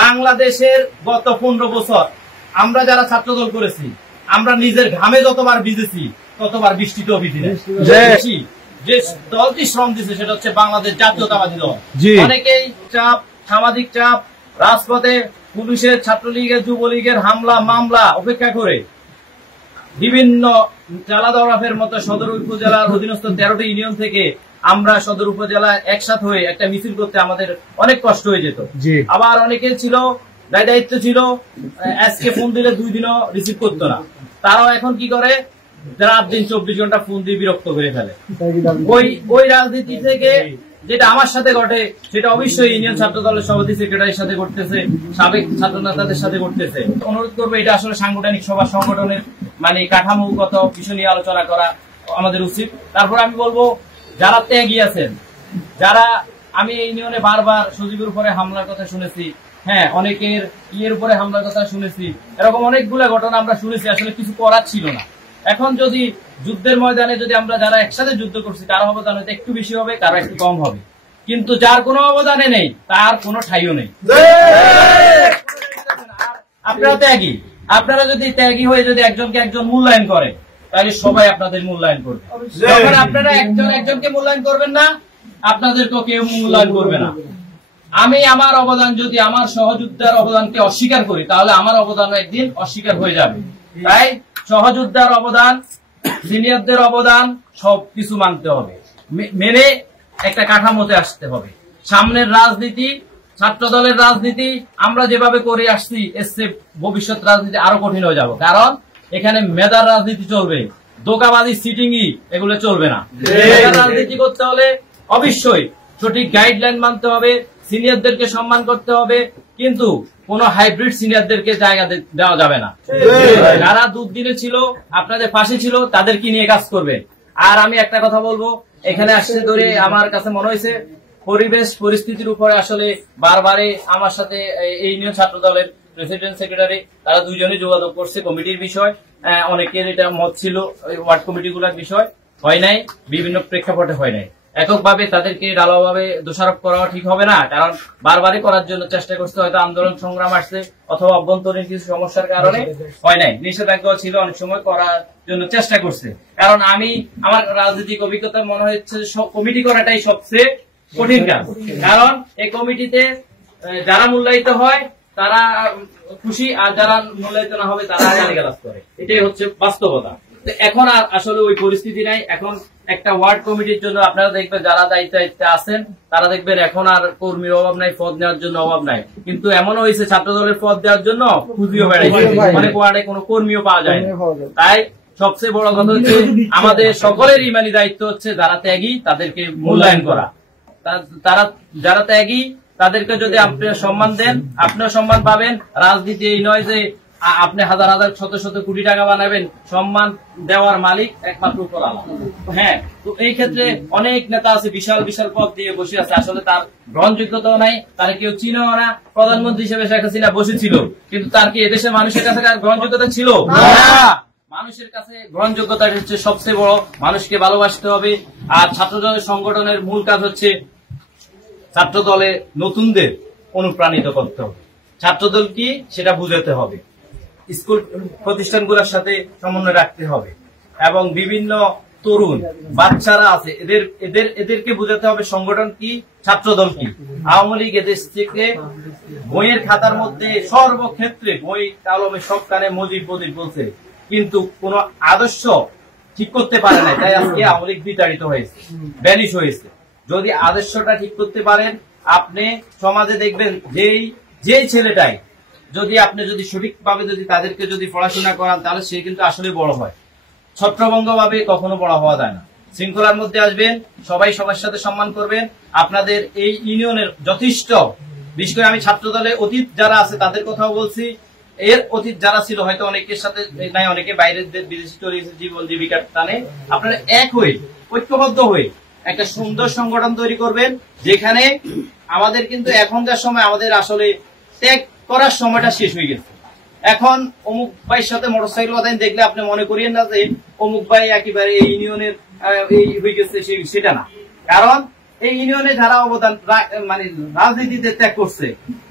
বাংলাদেশের গত 15 বছর আমরা যারা ছাত্রদল করেছি, আমরা নিজের ঘামে যতবার ভিজেছি ততবার বৃষ্টিতেও ভিজি না। যে দলটি শ্রম দিচ্ছে সেটা হচ্ছে বাংলাদেশ জাতীয়তাবাদী দল। অনেকেই চাপ, সামাজিক চাপ, রাজপথে পুলিশের, ছাত্রলীগের, যুবলীগের হামলা মামলা উপেক্ষা করে বিভিন্ন জেলা দরাফের মতো সদর উপজেলার অধীনস্থ 13টি ইউনিয়ন থেকে আমরা সদর উপজেলায় একসাথ হয়ে একটা মিছিল করতে আমাদের অনেক কষ্ট হয়ে যেত। আবার অনেকে ছিল দায়িত্ব ছিল, আজকে ফোন দিলে 2 দিনও রিসিভ করতো না। তারাও এখন কি করে, রাত দিন 24 ঘন্টা ফোন দিয়ে বিরক্ত করে ফেলে। ওই রাজনীতি থেকে যেটা আমার সাথে ঘটে সেটা অবশ্যই ইউনিয়ন ছাত্র দলের সভাপতি সেক্রেটারির সাথে ঘটতেছে, সাবেক ছাত্র নেতাদের সাথে ঘটতেছে। অনুরোধ করবো, এটা আসলে সাংগঠনিক সভা, সংগঠনের মানে কাঠামোগত বিষয় নিয়ে আলোচনা করা আমাদের উচিত। তারপর আমি বলবো, যারা ত্যাগী আছেন, যারা, আমি এই ইউনিয়নে বারবার সজীবের উপরে হামলার কথা শুনেছি, হ্যাঁ অনেকের ইয়ের উপরে হামলার কথা শুনেছি, এরকম অনেকগুলো ঘটনা আমরা শুনেছি, আসলে কিছু করার ছিল না। এখন যদি যুদ্ধের ময়দানে যদি আমরা যারা একসাথে যুদ্ধ করছি কারো অবদান হয়তো একটু বেশি হবে, কারো একটু কম হবে, কিন্তু যার কোনো অবদানে নেই তার কোনো ঠাইও নেই। আপনারা ত্যাগী, আপনারা যদি ত্যাগী হয়ে যদি একজনকে একজন মূল্যায়ন করে তাহলে সবাই আপনাদের মূল্যায়ন করবে। যখন আপনারা একজনকে মূল্যায়ন করবেন না, আপনাদেরকেও কেউ মূল্যায়ন করবে না। আমি আমার অবদান, যদি আমার সহযোদ্ধার অবদানকে অস্বীকার করি তাহলে আমার অবদান একদিন অস্বীকার হয়ে যাবে। তাই সহযোদ্ধার অবদান, সিনিয়রদের অবদান সবকিছু মানতে হবে, মেনে একটা কাঠামোতে আসতে হবে। সামনের রাজনীতি, ছাত্র দলের রাজনীতি আমরা যেভাবে করে আসছি, এসছে ভবিষ্যৎ রাজনীতি আরো কঠিন হয়ে যাবে। কারণ এখানে মেধার রাজনীতি চলবে, দোকাবাজি, সিটিংই এগুলো চলবে না। মেধার রাজনীতি করতে হলে অবশ্যই সঠিক গাইডলাইন মানতে হবে, সিনিয়রদেরকে সম্মান করতে হবে, কিন্তু কোন হাইব্রিড সিনিয়রদেরকে জায়গা দেওয়া যাবে না। যারা দুর্দিনে ছিল, আপনাদের পাশে ছিল, তাদেরকে নিয়ে কাজ করবে। আর আমি একটা কথা বলবো, এখানে আসতে ধরে আমার কাছে মনে হয়েছে পরিবেশ পরিস্থিতির উপরে আসলে বারবারে আমার সাথে এই ইউনিয়ন ছাত্র দলের প্রেসিডেন্ট, সেক্রেটারি তারা দুইজনই যোগাযোগ করছে। কমিটির বিষয় অনেকের এটা মত ছিল, ওয়ার্ড কমিটিগুলোর বিষয় হয় নাই, বিভিন্ন প্রেক্ষাপটে হয় নাই। এককভাবে তাদেরকে ঢালাওভাবে দোষারোপ করা ঠিক হবে না, কারণ বারবারই করার জন্য চেষ্টা করতে, হয়তো আন্দোলন সংগ্রাম আসছে অথবা অভ্যন্তরীণ কিছু সমস্যার কারণে হয় নাই, নিষেধাজ্ঞা ছিল, অনেক সময় করার জন্য চেষ্টা করছে। কারণ আমি আমার রাজনৈতিক অভিজ্ঞতা মনে হচ্ছে কমিটি করাটাই সবচেয়ে কঠিন কাজ। কারণ এই কমিটিতে যারা মূল্যায়িত হয় তারা খুশি, আর যারা মূল্যায়িত না হবে তারা গালিগালাজ করে, এটাই হচ্ছে বাস্তবতা। এখন আর আসলে ওই পরিস্থিতি নাই। এখন একটা ওয়ার্ড কমিটির জন্য আপনারা দেখবেন যারা দায়িত্বে আছেন তারা দেখবেন এখন আর কর্মীর অভাব নাই, পদ নেওয়ার জন্য অভাব নাই। কিন্তু এমন হয়েছে ছাত্র দলের পদ দেওয়ার জন্য খুঁজিও বেড়াইছে, অনেক ওয়ার্ডে কোনো কর্মীও পাওয়া যায় না। তাই সবচেয়ে বড় কথা হচ্ছে আমাদের সকলের ইমানি দায়িত্ব হচ্ছে যারা ত্যাগী তাদেরকে মূল্যায়ন করা। তারা যারা ত্যাগী তাদেরকে যদি আপনি সম্মান দেন, আপনিও সম্মান পাবেন। রাজনীতি এই নয় যে আপনি হাজার হাজার শত শত কোটি টাকা বানাবেন, সম্মান দেওয়ার মালিক একমাত্র উপরওয়ালা। হ্যাঁ, তো এই ক্ষেত্রে অনেক নেতা আছে বিশাল বিশাল পদ দিয়ে বসে আছে, আসলে তার গ্রহণযোগ্যতাও নাই, তার কেউ চিনেও না। প্রধানমন্ত্রী হিসেবে শেখ হাসিনা বসেছিল, কিন্তু তার কি এদেশের মানুষের কাছে গ্রহণযোগ্যতা ছিল? মানুষের কাছে গ্রহণযোগ্যতা হচ্ছে সবচেয়ে বড়, মানুষকে ভালোবাসতে হবে। আর ছাত্র দলের সংগঠনের মূল কাজ হচ্ছে ছাত্র দলে নতুনদের অনুপ্রাণিত করতে হবে, ছাত্রদল কি সেটা বুঝাতে হবে, স্কুল প্রতিষ্ঠানগুলোর সাথে সমন্বয় রাখতে হবে, এবং বিভিন্ন তরুণ বাচ্চারা আছে এদেরকে বুঝাতে হবে সংগঠন কি, ছাত্রদল কি। আওয়ামী লীগ এদেশ থেকে বইয়ের খাতার মধ্যে সর্বক্ষেত্রে বই কলমে সব কানে মজিদ মজিদ বলছে, কিন্তু কোন আদর্শ ঠিক করতে পারে না। তাই আজকে আওয়ামী লীগ বিতাড়িত হয়েছে, ব্যানিশ হয়েছে। যদি আদর্শটা ঠিক করতে পারেন, আপনি সমাজে দেখবেন যেই ছেলেটাই যদি আপনি যদি সঠিকভাবে যদি তাদেরকে যদি পড়াশোনা করান তাহলে সে কিন্তু আসলে বড় হয়। ছত্রভঙ্গ ভাবে কখনো বড় হওয়া যায় না। শৃঙ্খলার মধ্যে আসবেন, সবাই সবার সাথে সম্মান করবেন। আপনাদের এই ইউনিয়নের যথেষ্ট, বিশেষ করে আমি ছাত্র দলে অতীত যারা আছে তাদের কথাও বলছি, এর অতীত যারা ছিল হয়তো অনেকের সাথে নাই, অনেকে বাইরের বিদেশি চলে গেছে জীবন জীবিকার টানে। আপনারা এক হয়ে ঐক্যবদ্ধ হয়ে একটা সুন্দর সংগঠন তৈরি করবেন, যেখানে আমাদের কিন্তু এখনকার সময় আমাদের আসলে ত্যাগ করার সময়টা শেষ হয়ে গেছে। এখন অমুক ভাইয়ের সাথে মোটরসাইকেল কথা দেখলে আপনি মনে করিয়েন না যে অমুক ভাই একেবারে এই ইউনিয়নের এই হয়ে গেছে, সেটা না। কারণ এই ইউনিয়নে যারা অবদান মানে রাজনীতিতে ত্যাগ করছে,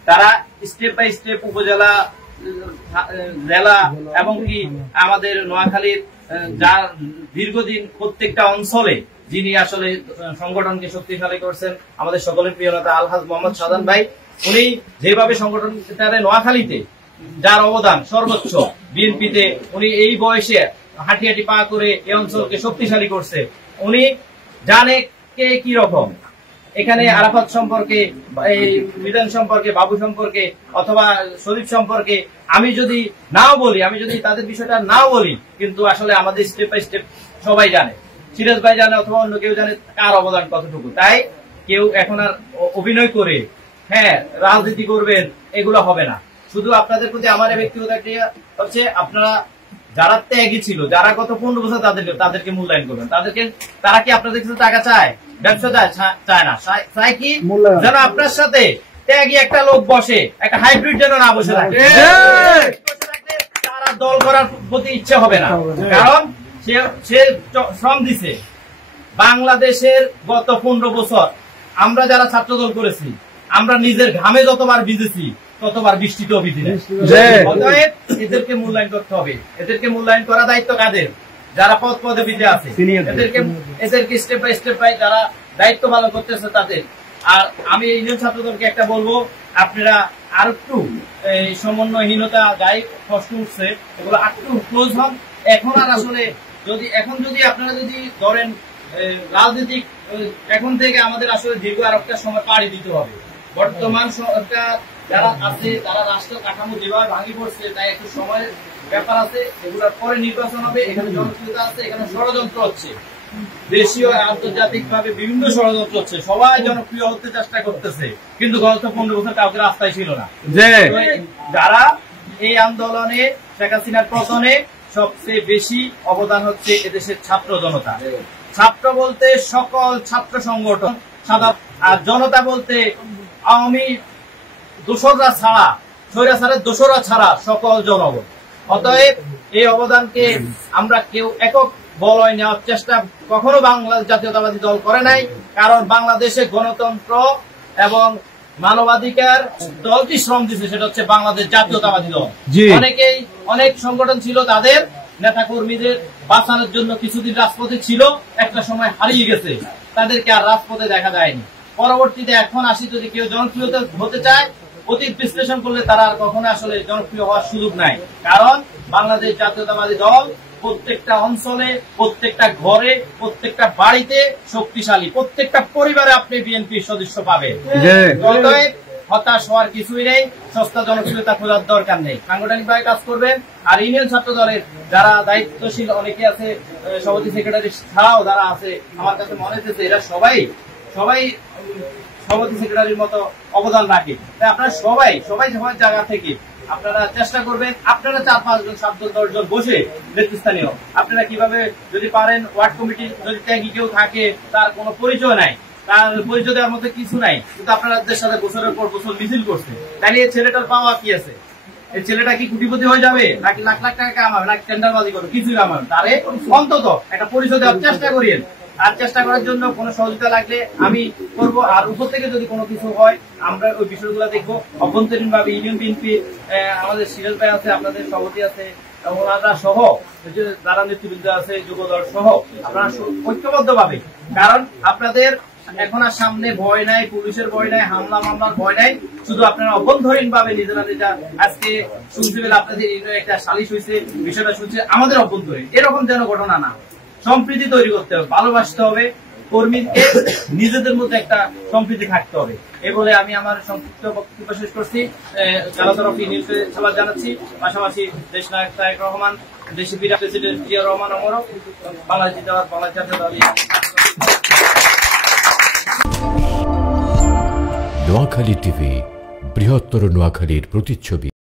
তারা স্টেপ বাই স্টেপ উপজেলা, জেলা এবং কি আমাদের নোয়াখালীর যা দীর্ঘদিন প্রত্যেকটা অঞ্চলে যিনি আসলে সংগঠনকে শক্তিশালী করছেন, আমাদের সকলের প্রিয় নেতা আলহাজ মোহাম্মদ শাহজাহান ভাই, উনি যেভাবে সংগঠনটারে নোয়াখালীতে যার অবদান সর্বোচ্চ, বিএনপিতে উনি এই বয়সে হাঁটি হাঁটি পা করে এই অঞ্চলকে শক্তিশালী করছে। উনি জানে কে কি রকম, এখানে আরাফাত সম্পর্কে, এই মিজান সম্পর্কে, বাবু সম্পর্কে অথবা শরীফ সম্পর্কে আমি যদি নাও বলি, আমি যদি তাদের বিষয়টা নাও বলি, কিন্তু আসলে আমাদের স্টেপ বাই স্টেপ সবাই জানে, সিরাজ ভাই জানে অথবা অন্য কেউ জানে কার অবদান কতটুকু। তাই কেউ এখন আর অভিনয় করে হ্যাঁ রাজনীতি করবেন এগুলো হবে না। শুধু আপনাদের প্রতি আমার ব্যক্তিগত একটা হচ্ছে, আপনারা যারা ত্যাগী ছিল, যারা গত 15 বছর তাদেরকে মূল্যায়ন করবেন। তারা কি আপনাদের কিছু টাকা চায়, ব্যবসা চায় না, চায় কি যেন আপনার সাথে ত্যাগী একটা লোক বসে, একটা হাইব্রিড যেন না বসে থাকে। তারা দল করার প্রতি ইচ্ছে হবে না, কারণ সে শ্রম দিছে। বাংলাদেশের গত 15 বছর আমরা যারা ছাত্র দল করেছি, আমরা নিজের ঘামে যতবার ভিজেছি ততবার বৃষ্টিতেও ভিজি না। অতএব এদেরকে মূল্যায়ন করতে হবে। এদেরকে মূল্যায়ন করা দায়িত্ব কাদের? যারা পদ পদবিতে আছে, এদেরকে স্টেপ বাই যারা দায়িত্ব পালন করতেছে তাদের। আর আমি ইউনিয়ন ছাত্র দলকে একটা বলবো, আপনারা আর একটু সমন্বয়হীনতা যাই কষ্ট উঠছে এগুলো আর একটু ক্লোজ হন। এখন আর আসলে এখন যদি আপনারা যদি ধরেন রাজনৈতিক, এখন থেকে আমাদের আসলে দীর্ঘ আর একটা সময় পাড়ি দিতে হবে। বর্তমান সরকার যারা আছে, তারা রাষ্ট্র কাঠামো যেভাবে ভাঙি পড়ছে, তাই একটু সময়ের ব্যাপার আছে। এগুলোর পরে নির্বাচন হবে, এখানে জনপ্রিয়তা আছে, এখানে ষড়যন্ত্র হচ্ছে, দেশীয় আন্তর্জাতিক ভাবে বিভিন্ন ষড়যন্ত্র হচ্ছে, সবাই জনপ্রিয় হতে চেষ্টা করতেছে, কিন্তু গত 15 বছর কাউকে রাস্তায় ছিল না। যারা এই আন্দোলনে শেখ হাসিনার পতনে সবচেয়ে বেশি অবদান হচ্ছে এদেশের ছাত্র জনতা। ছাত্র বলতে সকল ছাত্র সংগঠন, আর জনতা বলতে আওয়ামী দোসররা ছাড়া, স্বৈরাচারের দোসররা ছাড়া সকল জনগণ। অতএব এই অবদানকে আমরা কেউ একক বলয় নেওয়ার চেষ্টা কখনো বাংলাদেশ জাতীয়তাবাদী দল করে নাই, কারণ বাংলাদেশে গণতন্ত্র এবং মানবাধিকার দলটি শ্রম দিচ্ছে, সেটা হচ্ছে বাংলাদেশ জাতীয়তাবাদী দল। অনেক সংগঠন ছিল, তাদের নেতা কর্মীদের বাঁচানোর জন্য কিছুদিন রাজপথে ছিল, একটা সময় হারিয়ে গেছে, তাদেরকে আর রাজপথে দেখা যায়নি। পরবর্তীতে এখন আসি, যদি কেউ জনপ্রিয় হতে চায়, অতীত বিশ্লেষণ করলে তারা আর কখনো আসলে জনপ্রিয় হওয়ার সুযোগ নাই, কারণ বাংলাদেশ জাতীয়তাবাদী দল প্রত্যেকটা অঞ্চলে, প্রত্যেকটা ঘরে, প্রত্যেকটা বাড়িতে শক্তিশালী। প্রত্যেকটা পরিবারে আপনি বিএনপির সদস্য পাবেন। হতাশ হওয়ার কিছুই নেই, সস্তা জনপ্রিয়তা খোঁজার দরকার নেই, সাংগঠনিকভাবে কাজ করবেন। আর ইউনিয়ন ছাত্র দলের যারা দায়িত্বশীল অনেকে আছে, সভাপতি সেক্রেটারি ছাড়াও যারা আছে, আমার কাছে মনে হচ্ছে এরা সবাই সভাপতি সেক্রেটারির মতো অবদান রাখে। তাই আপনারা সবাই সবার জায়গা থেকে আপনারা চেষ্টা করবেন, আপনারা 4-5 জন 7 জন 10 জন বসে নেতৃস্থানীয় আপনারা কিভাবে যদি পারেন, ওয়ার্ড কমিটি যদি ত্যাগী কেউ থাকে, তার কোনো পরিচয় নাই, তার পরিচয় দেওয়ার মতো কিছু নাই, কিন্তু আপনাদের সাথে বছরের পর বছর মিছিল করছে, তাহলে এই ছেলেটার পাওয়া কি আছে? এই ছেলেটা কি কোটিপতি হয়ে যাবে, নাকি লাখ লাখ টাকা কামাবে, নাকি টেন্ডারবাজি করবে? কিছুই কামাবে। তারে অন্তত একটা পরিচয় দেওয়ার চেষ্টা করিয়েন। আর চেষ্টা করার জন্য কোনো সহযোগিতা লাগলে আমি করব। আর উপর থেকে যদি কোনো কিছু হয়, আমরা ওই বিষয়গুলো দেখবো। অভ্যন্তরীণ ভাবে ইউনিয়ন বিএনপি, আমাদের সিরাজ ভাই আছে, আপনাদের সভাপতি আছে, ওনারা সহ যারা নেতৃবৃন্দ আছে, যুবদল সহ আপনারা ঐক্যবদ্ধ ভাবে, কারণ আপনাদের এখন আর সামনে ভয় নাই, পুলিশের ভয় নাই, হামলা মামলার ভয় নাই। শুধু আপনারা অভ্যন্তরীণ ভাবে নিজেরা যেটা আজকে শুনতে পেলে, আপনাদের একটা সালিশ হয়েছে, বিষয়টা শুনছে আমাদের অভ্যন্তরীণ, এরকম যেন ঘটনা না হয়। সম্প্রীতি তৈরি করতে হবে, ভালোবাসতে হবে, কর্মীকে নিজেদের মধ্যে একটা সম্প্রীতি থাকতে হবে। এই বলে আমি আমার সংক্ষিপ্ত বক্তব্য শেষ করছি। কারো তরফে নিউজে সবার জানাচ্ছি, পাশাপাশি দেশ নায়ক তারেক রহমান, দেশি প্রেসিডেন্ট জিয়া রহমান অমরক, বাংলাদেশ জিন্দাবাদ, বাংলাদেশ জাতীয়তাবাদী। নোয়াখালী টিভি, বৃহত্তর নোয়াখালীর প্রতিচ্ছবি।